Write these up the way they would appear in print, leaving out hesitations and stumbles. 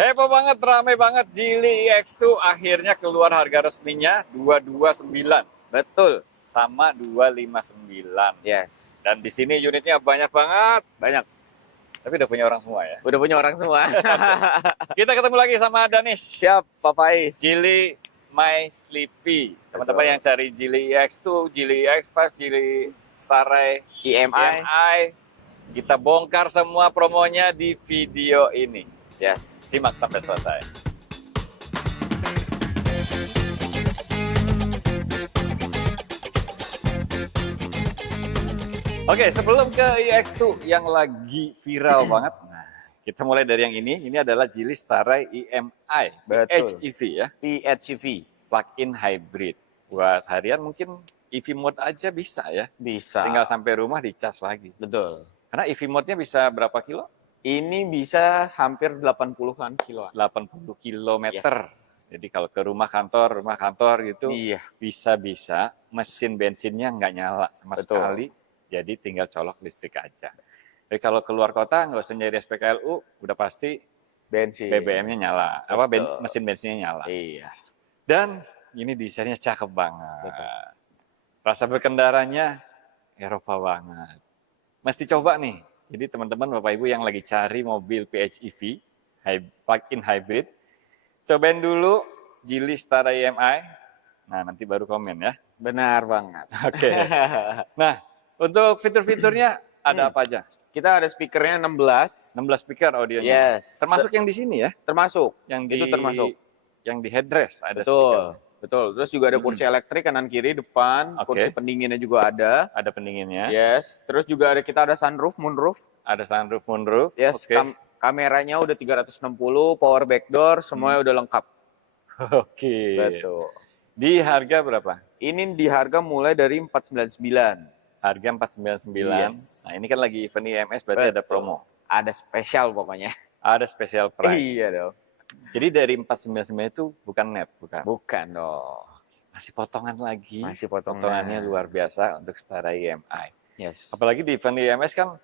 Heboh banget, rame banget. Geely EX2 akhirnya keluar harga resminya 229 Betul. sama 259. Yes. Dan di sini unitnya banyak banget. Banyak. Tapi udah punya orang semua ya. Udah punya orang semua. Kita ketemu lagi sama Danish. Siap, Pak Faiz. Geely My Sleepy. Teman-teman yang cari Geely EX2, Geely EX5, Geely Starray, EMI. kita bongkar semua promonya di video ini. Yes. Simak sampai selesai. Oke, sebelum ke EX2 yang lagi viral banget, nah, kita mulai dari yang ini. Ini adalah Geely Starray EMI, Betul. PHEV ya, PHEV. plug-in hybrid. Buat harian mungkin EV mode aja bisa ya. Bisa. Tinggal sampai rumah dicas lagi. Betul. Karena EV mode-nya bisa berapa kilo? Ini bisa hampir 80-an kiloan. 80 kilometer. Yes. Jadi kalau ke rumah kantor gitu, Iya. bisa-bisa mesin bensinnya nggak nyala sama Betul. sekali. Jadi tinggal colok listrik aja. Jadi kalau keluar kota nggak usah nyari SPKLU, udah pasti Bensin. BBM-nya nyala. Mesin bensinnya nyala. Iya. Dan ini desainnya cakep banget. Betul. Rasa berkendaranya Eropa banget. Mesti coba nih. Jadi teman-teman Bapak Ibu yang lagi cari mobil PHEV, plug-in hybrid, cobain dulu Geely Starray EMI. Nah, nanti baru komen ya. Benar banget. Oke. Nah, untuk fitur-fiturnya ada apa aja? Kita ada speakernya 16. 16 speaker audionya. Yes. Termasuk yang di sini ya? Termasuk. Yang Itu termasuk. Yang di headrest ada Betul. speaker. Betul. Terus juga ada kursi elektrik kanan kiri depan, kursi pendinginnya juga ada. Ada pendinginnya. Yes. Terus juga kita ada sunroof, moonroof. Ada sunroof, moonroof. Yes. Kameranya udah 360, power backdoor, semuanya udah lengkap. Oke. Betul. Di harga berapa? Ini di harga mulai dari 499. Harga 499. Yes. Nah, ini kan lagi event IMS berarti ada promo. Ada spesial pokoknya. Ada special price. Iya dong. Jadi dari 499 itu bukan net, bukan? Bukan dong. Masih potongan lagi. Masih potongan. Potongannya luar biasa untuk Starray EMI. Yes. Apalagi di event IMS kan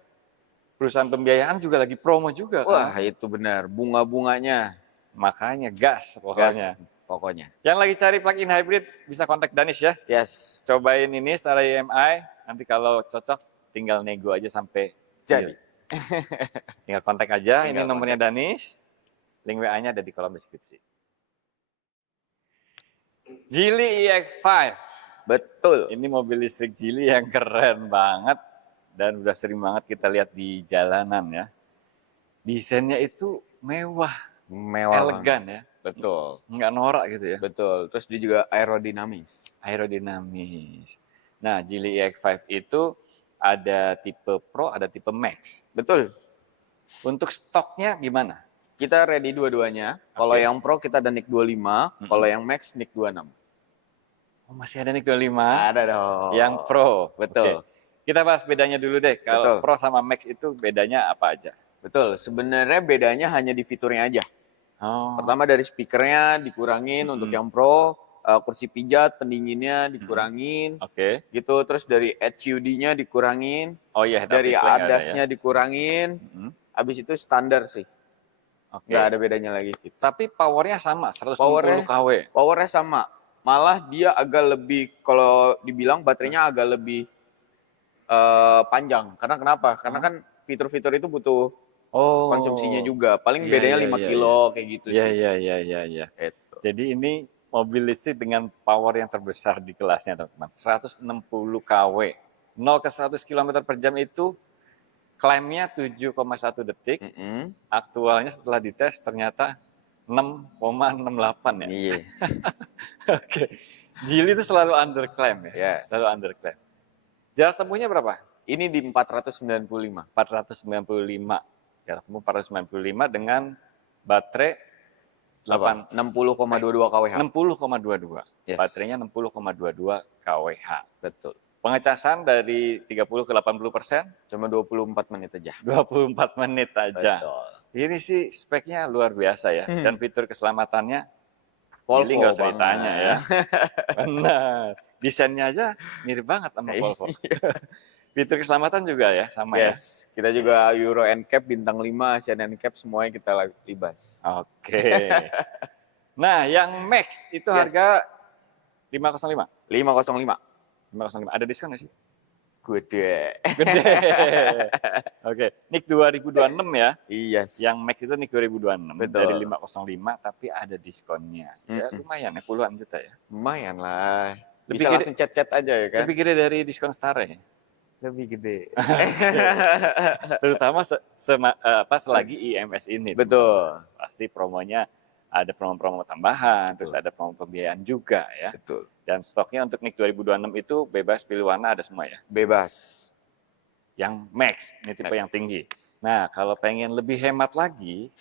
perusahaan pembiayaan juga lagi promo juga. Wah, kan? itu benar. Bunga-bunganya. Makanya gas pokoknya. Gas, pokoknya. Yang lagi cari plug-in hybrid bisa kontak Danish ya. Yes. Cobain ini Starray EMI. Nanti kalau cocok tinggal nego aja sampai jadi. Tinggal kontak aja. Ini nomornya Danish. Link WA-nya ada di kolom deskripsi. Geely EX5. Betul. Ini mobil listrik Geely yang keren banget. Dan udah sering banget kita lihat di jalanan ya. Desainnya itu mewah. Elegan ya. Betul. Nggak norak gitu ya. Betul. Terus dia juga aerodinamis. Aerodinamis. Nah, Geely EX5 itu ada tipe Pro, ada tipe Max. Betul. Untuk stoknya gimana? Kita ready dua-duanya. Kalau yang Pro kita ada NIK 25, kalau yang Max NIK 26. Oh, masih ada NIK 25? Ada dong. Yang Pro. Betul. Oke. Kita bahas bedanya dulu deh. Kalau Pro sama Max itu bedanya apa aja? Betul. Sebenarnya bedanya hanya di fiturnya aja. Oh. Pertama dari speakernya dikurangin untuk yang Pro, kursi pijat, pendinginnya dikurangin. Oke. Gitu. Terus dari HUD-nya dikurangin. Oh iya. Dari ADAS-nya dikurangin. Habis itu standar sih. Nggak ada bedanya lagi. Tapi powernya sama, 160 kW. Powernya sama. Malah dia agak lebih, kalau dibilang baterainya agak lebih panjang. Karena kenapa? Karena kan fitur-fitur itu butuh konsumsinya juga. Paling bedanya 5 kilo kayak gitu sih. Iya. Jadi ini mobil listrik dengan power yang terbesar di kelasnya, teman-teman. 160 kW. 0 ke 100 km per jam itu klaimnya 7,1 detik. Aktualnya setelah dites ternyata 6,68 ya. Iya. Oke. Geely itu selalu underclaim ya. Selalu underclaim. Jarak tempuhnya berapa? Ini di 495. 495. Jarak tempuh 495 dengan baterai 60,22 kWh. 60,22. Yes. Baterainya 60,22 kWh. Betul. Pengecasan dari 30 ke 80%? Cuma 24 menit aja. 24 menit aja. Betul. Ini sih speknya luar biasa ya. Dan fitur keselamatannya Volvo nggak usah banget. ditanya ya. Benar. Desainnya aja mirip banget sama Volvo. Fitur keselamatan juga ya, sama ya? Yes, kita juga Euro NCAP, Bintang 5, Asian NCAP, semuanya kita libas. Oke. Nah, yang Max itu Yes. harga 505. 505. 505. Ada diskon nggak sih? Gede. Gede. Oke, NIK 2026 ya. Yes. Yang Max itu NIK 2026 Betul. dari 505 tapi ada diskonnya. Ya lumayan ya, puluhan juta ya. Lumayan lah. Lebih Bisa gede- langsung chat-chat aja ya kan? Lebih gede dari diskon Star ya. Lebih gede. Terutama selagi IMS ini. Betul. Pasti promonya ada promo-promo tambahan, Betul. terus ada promo pembiayaan juga ya. Betul. Dan stoknya untuk NIK 2026 itu bebas pilih warna, ada semua ya. Bebas. Yang Max, ini tipe Max. yang tinggi. Nah, kalau pengen lebih hemat lagi,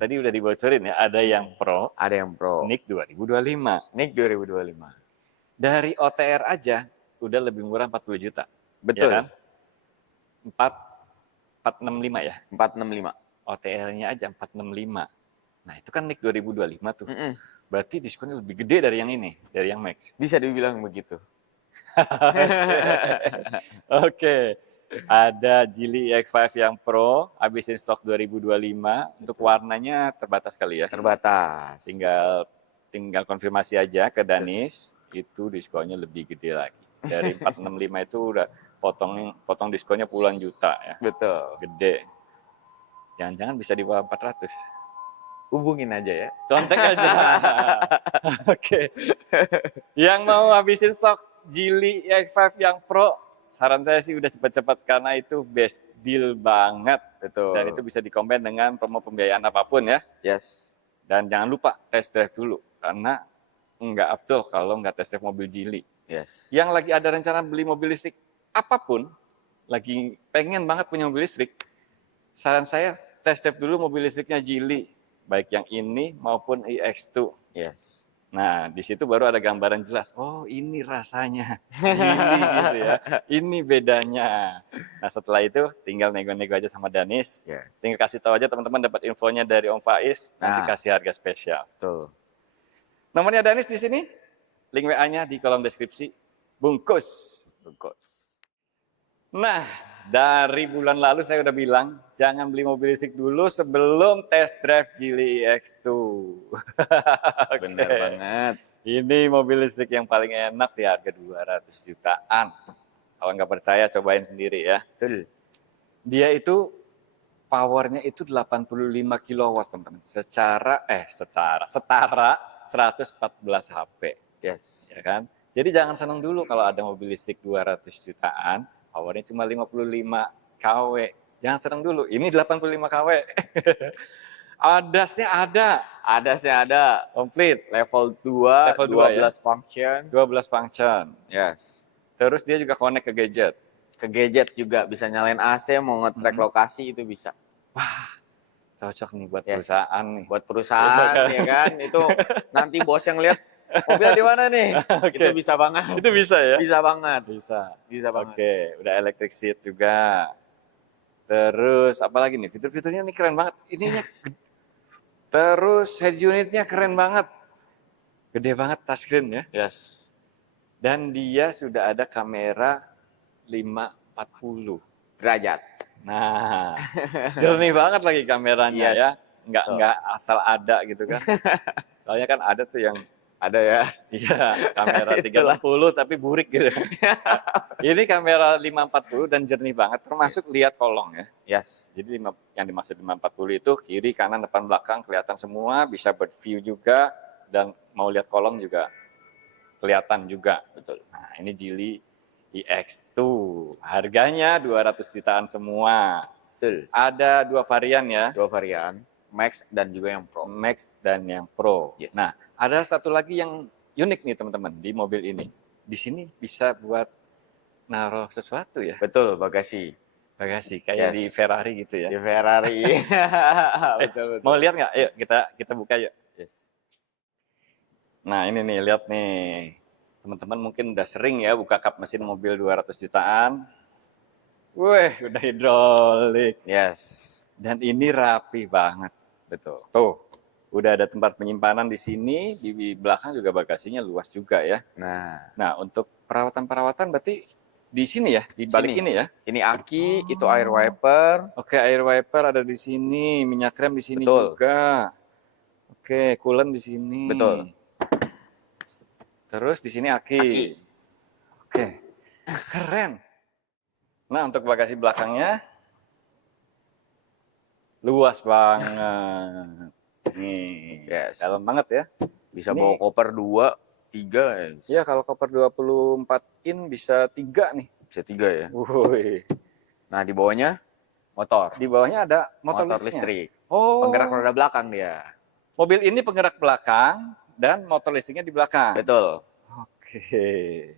tadi udah dibocorin ya, ada yang Pro, Ada yang Pro. NIK 2025. NIK 2025. Dari OTR aja udah lebih murah 40 juta. Betul. Ya kan? 465 ya. 465. OTR-nya aja 465. Nah, itu kan NIK 2025 tuh. Mm-mm. Berarti diskonnya lebih gede dari yang ini, dari yang Max. Bisa dibilang begitu. Oke. Ada Geely EX5 yang Pro, habisin stok 2025. Untuk warnanya terbatas kali ya. Terbatas. Tinggal konfirmasi aja ke Danis, itu diskonnya lebih gede lagi. Dari 465 itu udah potong diskonnya puluhan juta ya. Betul. Gede. Jangan-jangan bisa di bawah 400. Hubungin aja ya. Kontak aja. Oke. Yang mau habisin stok Geely EX5 yang Pro, saran saya sih udah cepat-cepat karena itu best deal banget. Betul. Dan itu bisa dikombin dengan promo pembiayaan apapun ya. Yes. Dan jangan lupa test drive dulu karena nggak afdol kalau nggak test drive mobil Geely. Yes. Yang lagi ada rencana beli mobil listrik apapun, lagi pengen banget punya mobil listrik, saran saya test drive dulu mobil listriknya Geely, baik yang ini maupun iX2. Yes. Nah, di situ baru ada gambaran jelas. Oh, ini rasanya Geely gitu ya. Ini bedanya. Nah, setelah itu tinggal nego-nego aja sama Danis. Yes. Tinggal kasih tahu aja teman-teman dapat infonya dari Om Faiz, nanti Nah. kasih harga spesial. Betul. Nomornya Danis di sini, link WA-nya di kolom deskripsi. Bungkus. Bungkus. Nah, dari bulan lalu saya udah bilang, jangan beli mobil listrik dulu sebelum test drive Geely EX2. Benar banget. Ini mobil listrik yang paling enak di harga 200 jutaan. Kalau nggak percaya, cobain sendiri ya. Betul. Dia itu powernya itu 85 kW, teman-teman. Setara 114 HP. Yes. Ya kan? Jadi jangan senang dulu kalau ada mobil listrik 200 jutaan, powernya cuma 55 kW. Jangan senang dulu, ini 85 kW. Adasnya ada. Adasnya ada. Komplit. Level 2, Level 2 12 function. 12 function. Yes. Terus dia juga connect ke gadget. Ke gadget juga bisa nyalain AC, mau nge-track lokasi itu bisa. Cocok nih buat Yes. perusahaan nih. Buat perusahaan ya kan, itu nanti bos yang lihat mobil di mana nih? Oke. Itu bisa banget. Itu bisa ya? Bisa banget. Bisa. Bisa banget. Oke, udah electric seat juga. Terus apa lagi nih? Fitur-fiturnya nih keren banget. Ininya terus head unitnya keren banget. Gede banget touchscreen ya. Yes. Dan dia sudah ada kamera 540 Derajat. Nah, jernih banget lagi kameranya Yes. ya. Nggak Betul. nggak asal ada gitu kan. Soalnya kan ada tuh yang Ada ya. iya, kamera Itulah. 360 tapi burik gitu. Ini kamera 540 dan jernih banget, termasuk lihat kolong ya. Yes. Jadi yang dimaksud 540 itu kiri, kanan, depan, belakang kelihatan semua, bisa bird view juga, dan mau lihat kolong juga kelihatan juga. Betul. Nah, ini Geely EX2. Harganya 200 jutaan semua. Betul. Ada dua varian ya, 2 varian, Max dan juga yang Pro. Max dan yang Pro. Yes. Nah, ada satu lagi yang unik nih teman-teman di mobil ini. Di sini bisa buat naruh sesuatu ya, Betul, bagasi. bagasi kayak Yes. di Ferrari gitu ya. Di Ferrari. Betul, betul. Mau lihat nggak? Ayo kita buka yuk. Yes. Nah ini nih, lihat nih. Teman-teman mungkin udah sering ya buka kap mesin mobil 200 jutaan. Wih, udah hidrolik. Yes. Dan ini rapi banget. Betul. Tuh, udah ada tempat penyimpanan di sini. Di belakang juga bagasinya luas juga ya. Nah, Nah, untuk perawatan-perawatan berarti di sini ya, di balik Sini. ini ya. Ini aki, itu air wiper. Oke, air wiper ada di sini, minyak rem di sini Betul. juga. Oke, coolant di sini. Betul. Terus di sini aki. Oke, keren. Nah, untuk bagasi belakangnya luas banget. Nih, Yes. dalam banget ya. Bisa Ini- bawa koper 2, 3 ya. Ya, kalau koper 24 in bisa 3 nih. Bisa 3 ya. Wih. Nah, di bawahnya motor. Di bawahnya ada motor, Motor listriknya. listrik. Oh, Penggerak roda belakang dia. mobil ini penggerak belakang dan motor listriknya di belakang. Betul. Oke.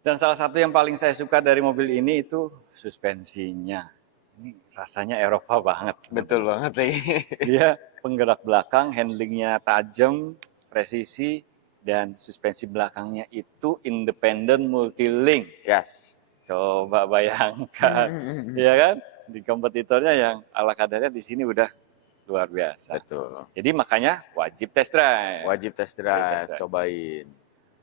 Dan salah satu yang paling saya suka dari mobil ini itu suspensinya. Ini rasanya Eropa banget. Betul banget sih. Dia penggerak belakang, handlingnya tajam, presisi, dan suspensi belakangnya itu independent multi-link. Yes. Coba bayangkan, ya kan? Di kompetitornya yang ala kadarnya di sini udah luar biasa. Betul. Jadi makanya wajib test drive. Wajib test Test drive, drive. cobain.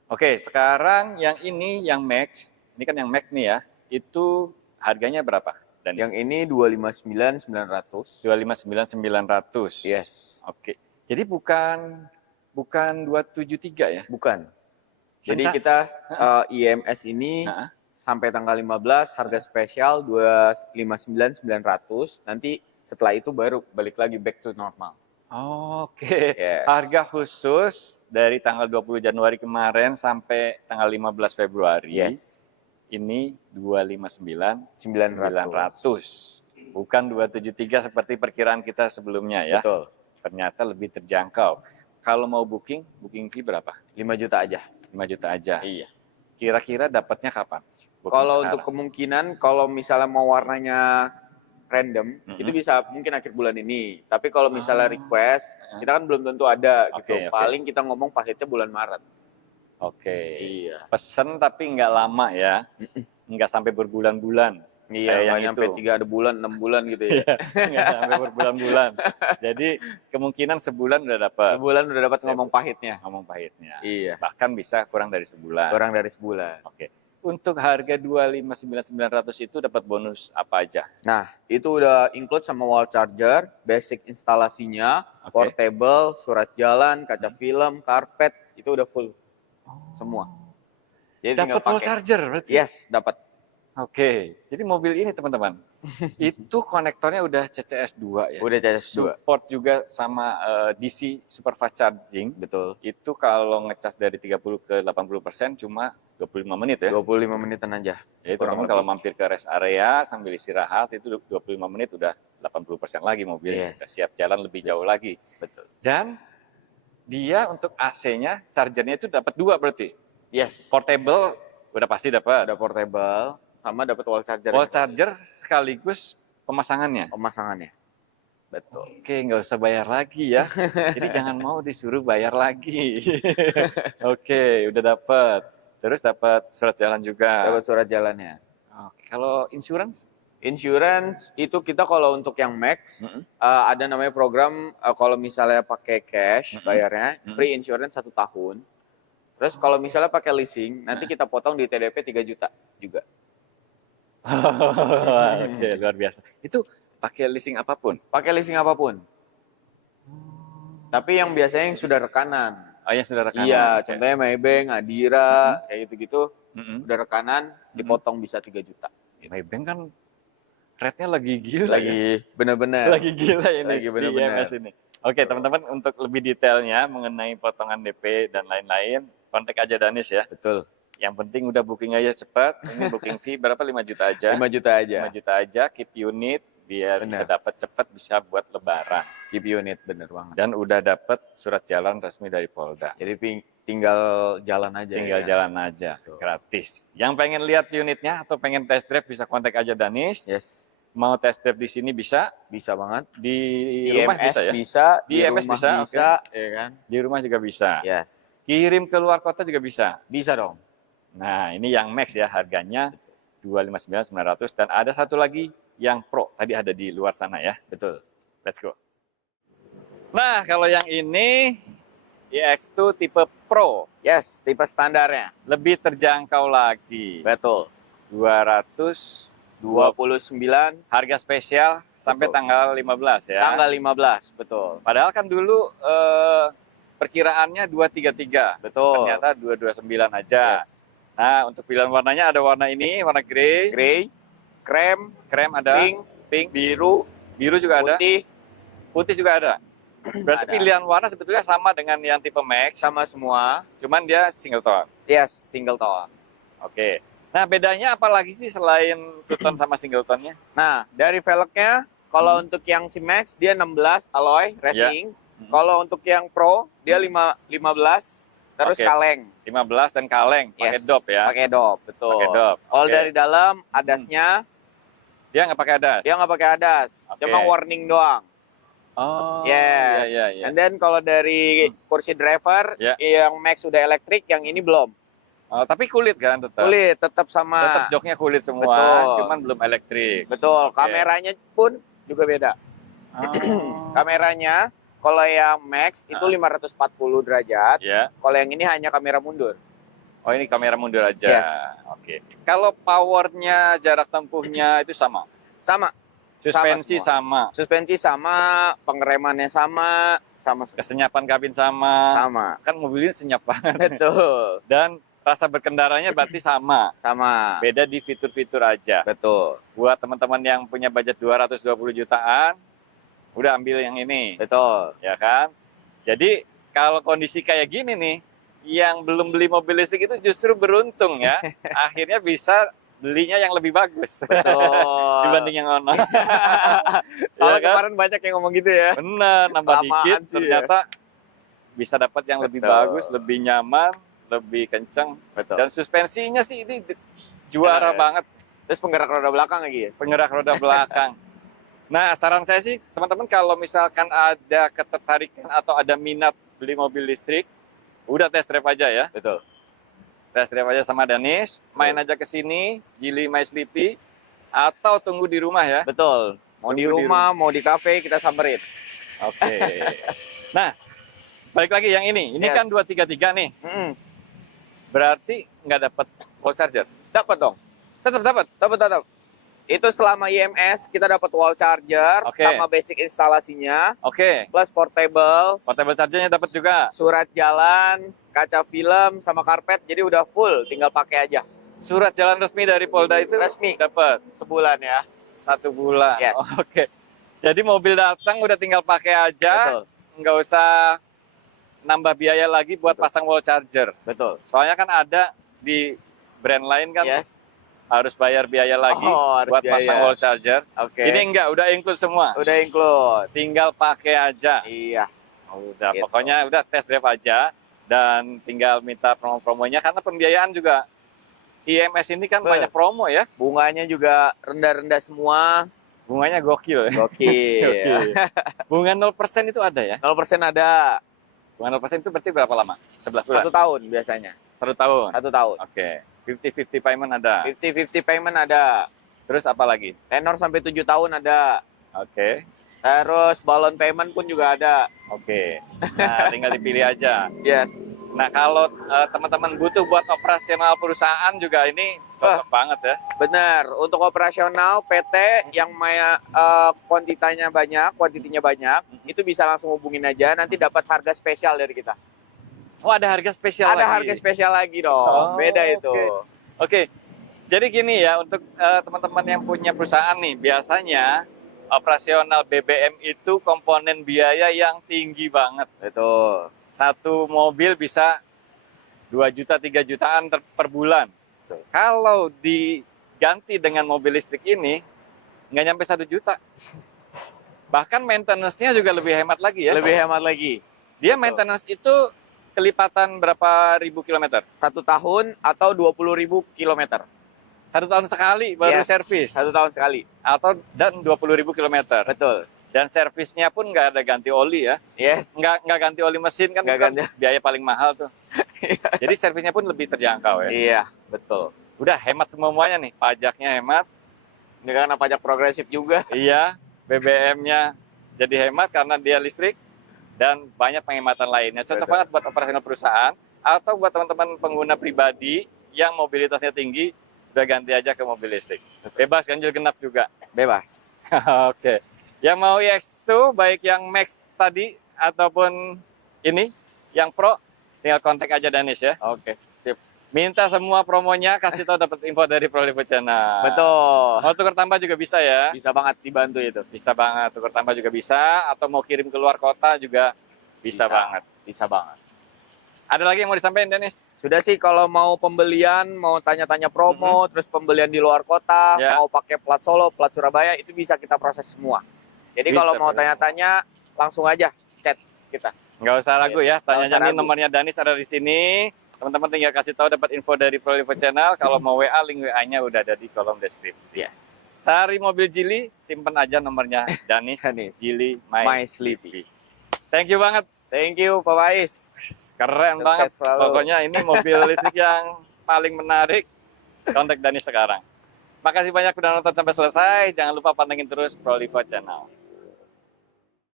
Oke, sekarang yang ini yang Max, ini kan yang Max nih ya, itu harganya berapa? Dan Yang ini 259.900. 259.900. Yes. Oke. Jadi bukan 273 ya? Bukan. Jadi Masa- kita IMS ini Nah, sampai tanggal 15 harga spesial 259.900. Nanti setelah itu baru balik lagi back to normal. Oke. Yes. Harga khusus dari tanggal 20 Januari kemarin sampai tanggal 15 Februari. Yes. Ini 259.900. 900. Bukan 273 seperti perkiraan kita sebelumnya ya. Betul. Ternyata lebih terjangkau. Kalau mau booking fee berapa? 5 juta aja. 5 juta aja. Iya. Kira-kira dapatnya kapan? Booking Kalau sekarang. untuk kemungkinan kalau misalnya mau warnanya random, Mhm. itu bisa mungkin akhir bulan ini. Tapi kalau misalnya Ah. request, kita kan belum tentu ada gitu. Oke, oke. Paling kita ngomong paketnya bulan Maret. Oke. Iya. Pesen tapi nggak lama ya. Nggak sampai berbulan-bulan. Iya, Kayak yang nggak nyampe itu. 3 ada bulan, 6 bulan gitu ya. Nggak sampai berbulan-bulan. Jadi kemungkinan sebulan udah dapat. Sebulan udah dapat ngomong pahitnya. Ngomong pahitnya. Iya. Bahkan bisa kurang dari sebulan. Kurang dari sebulan. Oke. Untuk harga 259.900 itu dapat bonus apa aja? Nah, itu udah include sama wall charger, basic instalasinya, Oke. portable, surat jalan, kaca film, karpet, itu udah full. Semua. Jadi tinggal Dapat wall pakai. charger berarti? Yes, dapat. Oke. Jadi mobil ini teman-teman, itu konektornya udah CCS 2 ya? Udah CS2. Support juga sama DC super fast charging. Betul. Itu kalau ngecas dari 30 ke 80% cuma 25 menit ya. 25 menitan aja. Jadi kurang teman-teman lebih. kalau mampir ke rest area sambil istirahat itu 25 menit udah 80% lagi mobilnya. Yes. Udah siap jalan lebih jauh lagi. Betul. Dan dia untuk AC-nya, chargernya itu dapat 2 berarti. Yes. Portable udah pasti dapat. Ada portable sama dapat wall charger. Wall charger sekaligus pemasangannya. Pemasangannya. Betul. Oke, nggak usah bayar lagi ya. Jadi jangan mau disuruh bayar lagi. Oke, udah dapat. Terus dapat surat jalan juga. Dapat surat jalannya. Oke, kalau insurance? Insurance itu kita kalau untuk yang max Mm-mm. ada namanya program kalau misalnya pakai cash Mm-mm. bayarnya Mm-mm. free insurance 1 tahun. Terus kalau misalnya pakai leasing nanti kita potong di TDP 3 juta juga. Oke, luar biasa. Itu pakai leasing apapun? Pakai leasing apapun. Tapi yang biasanya yang sudah rekanan. Oh, yang sudah rekanan. Iya, Oke. contohnya Maybank, Adira, kayak gitu-gitu Mm-mm. udah rekanan dipotong bisa 3 juta. Maybank kan rate-nya lagi gila ya. Lagi bener-bener. Lagi gila ini Lagi di benar-benar. IMS ini. Oke, teman-teman, untuk lebih detailnya mengenai potongan DP dan lain-lain, kontak aja Danis ya. Betul. Yang penting udah booking aja cepat. Ini booking fee berapa? 5 juta aja. 5 juta aja. 5 juta aja, keep unit biar Benar. bisa dapat cepat, bisa buat lebaran. Keep unit bener banget. Dan udah dapat surat jalan resmi dari Polda. Jadi tinggal jalan aja. Tinggal ya. jalan aja, Betul. gratis. Yang pengen lihat unitnya atau pengen test drive bisa kontak aja Danis. Yes, Mau test drive di sini bisa, bisa banget. di Di rumah IMS bisa ya? bisa, Di di IMS rumah bisa, bisa, ya kan? Di rumah juga bisa. Yes, Kirim ke luar kota juga bisa. bisa dong. Nah, ini yang Max ya, harganya 259.900 dan ada satu lagi yang Pro. Tadi ada di luar sana ya. Betul. Let's go. Nah, kalau yang ini iX2 tipe Pro. Yes, tipe standarnya. Lebih terjangkau lagi. Betul. 229 harga spesial sampai Betul. tanggal 15 ya. Tanggal 15, betul. Padahal kan dulu perkiraannya 233. Betul. Ternyata 229 aja. Yes. Nah, untuk pilihan warnanya ada warna ini, warna grey, krem, ada, pink, biru juga ada, putih juga ada. Berarti ada. pilihan warna sebetulnya sama dengan yang tipe Max, sama semua. cuman dia single tone. Yes, single tone. Oke. Nah, bedanya apa lagi sih selain two tone sama single tone-nya? Nah, dari velgnya, kalau untuk yang si Max dia 16 alloy racing. Kalau untuk yang Pro dia 15 terus kaleng. 15 dan kaleng, pakai dop ya. Pakai dop, betul. Pakai dop. Kalau dari dalam adasnya dia nggak pakai adas. Dia nggak pakai adas, cuma warning doang. Oh, yes. Iya. And then kalau dari kursi driver, yang Max sudah elektrik, yang ini belum. Oh, tapi kulit kan tetap? Kulit, tetap sama. Tetap joknya kulit semua, betul. Cuman belum elektrik. Betul, kameranya pun juga beda. Kameranya, kalau yang Max itu 540 derajat, kalau yang ini hanya kamera mundur. Oh, ini kamera mundur aja. Yes. Oke. Kalau powernya, jarak tempuhnya itu sama? Sama. Suspensi sama. Suspensi sama, pengeremannya sama. Kesenyapan kabin sama. Sama. Kan mobil ini senyap banget. Betul. Dan rasa berkendaranya berarti sama. Sama. Beda di fitur-fitur aja. Betul. Buat teman-teman yang punya budget 220 jutaan, udah ambil yang ini. Betul. Ya kan? Jadi kalau kondisi kayak gini nih, yang belum beli mobil listrik itu justru beruntung ya. Akhirnya bisa belinya yang lebih bagus. Betul. Dibanding yang ono. Soalnya kan? Kemarin banyak yang ngomong gitu ya. Bener, nambah dikit ternyata bisa dapat yang lebih bagus, lebih nyaman, lebih kenceng. Betul. Dan suspensinya sih ini juara banget. Terus penggerak roda belakang lagi ya? Penggerak roda belakang. Nah, saran saya sih teman-teman kalau misalkan ada ketertarikan atau ada minat beli mobil listrik, udah test drive aja ya. Betul. Test drive aja sama Danis, main aja ke sini, Gili My Sleepy, atau tunggu di rumah ya. Betul. Mau di rumah, mau di kafe, kita samperin. Oke. Nah, balik lagi yang ini. Ini kan 233 nih. Berarti nggak dapat wall charger? Dapat dong. Tetap dapat? Tetap. Itu selama IMS kita dapat wall charger sama basic instalasinya. Plus portable. Portable chargernya dapat juga. Surat jalan, kaca film sama karpet. Jadi udah full, tinggal pakai aja. Surat jalan resmi dari Polda itu resmi dapat sebulan ya. 1 bulan. Yes. Jadi mobil datang udah tinggal pakai aja. Nggak usah nambah biaya lagi buat pasang wall charger. Betul. Soalnya kan ada di brand lain kan. Harus bayar biaya lagi buat pasang wall charger. Ini enggak, udah include semua. Udah include. Tinggal pakai aja. Iya. Udah, gitu. Pokoknya udah test drive aja dan tinggal minta promo-promonya karena pembiayaan juga IMS ini kan banyak promo ya. Bunganya juga rendah-rendah semua. Bunganya gokil. Gokil. Bunga 0% itu ada ya? 0% ada. Bunga 0% itu berarti berapa lama? 11 bulan? 1 tahun biasanya. 1 tahun? 1 tahun. 50-50 payment ada? 50-50 payment ada. Terus apa lagi? Tenor sampai 7 tahun ada. Terus balon payment pun juga ada. Nah, tinggal dipilih aja. Yes. Nah, kalau teman-teman butuh buat operasional perusahaan juga ini cocok banget ya. Benar. Untuk operasional PT yang kuantitinya banyak, itu bisa langsung hubungin aja. Nanti dapat harga spesial dari kita. Oh, ada harga spesial lagi? Ada harga spesial lagi dong. Beda itu. Jadi gini ya, untuk teman-teman yang punya perusahaan nih, biasanya operasional BBM itu komponen biaya yang tinggi banget. Betul. Satu mobil bisa 2 juta, 3 jutaan per bulan. Kalau diganti dengan mobil listrik ini, nggak nyampe 1 juta. Bahkan maintenance-nya juga lebih hemat lagi ya. Lebih hemat lagi. Dia maintenance itu kelipatan berapa ribu kilometer? 1 tahun atau 20.000 kilometer. 1 tahun sekali baru servis. 1 tahun sekali. Dan 20.000 kilometer. Betul. Dan servisnya pun nggak ada ganti oli ya. Yes. Nggak ganti oli mesin kan, biaya paling mahal tuh. Jadi servisnya pun lebih terjangkau ya. Iya, betul. Udah hemat semuanya nih. Pajaknya hemat. Ini karena pajak progresif juga. Iya. BBM-nya jadi hemat karena dia listrik. dan banyak penghematan lainnya. Cocok Betul. banget buat operasional perusahaan atau buat teman-teman pengguna pribadi yang mobilitasnya tinggi, udah ganti aja ke mobil listrik. Bebas ganjil genap juga. Bebas. Oke. Yang mau iX2 baik yang Max tadi ataupun ini yang Pro, tinggal kontak aja Danis ya. Oke. Sip. Minta semua promonya, kasih tahu dapat info dari Prolivo Channel. Betul. Mau tukar tambah juga bisa ya. Bisa banget dibantu itu. Bisa banget, tukar tambah juga bisa, atau mau kirim ke luar kota juga bisa banget. Bisa banget. Ada lagi yang mau disampaikan, Dennis? Sudah sih, kalau mau pembelian, mau tanya-tanya promo, terus pembelian di luar kota, Ya. mau pakai plat Solo, plat Surabaya, itu bisa kita proses semua. Jadi Bisa, kalau mau benar. tanya-tanya, langsung aja chat kita. Nggak usah ragu ya, Nggak usah tanya-tanya ragu. nomornya Danis ada di sini. Teman-teman tinggal kasih tahu dapat info dari Prolivo Channel. Kalau mau WA, link WA-nya udah ada di kolom deskripsi. Yes. Cari mobil Geely, simpen aja nomornya Danis, Danis. Geely My My Sleepy. Sleepy. Thank you banget. Thank you, Pak Faiz. Keren Sukses banget. selalu. Pokoknya ini mobil listrik yang paling menarik. Kontak Danis sekarang. Makasih banyak udah nonton sampai selesai. Jangan lupa pantengin terus Prolivo Channel.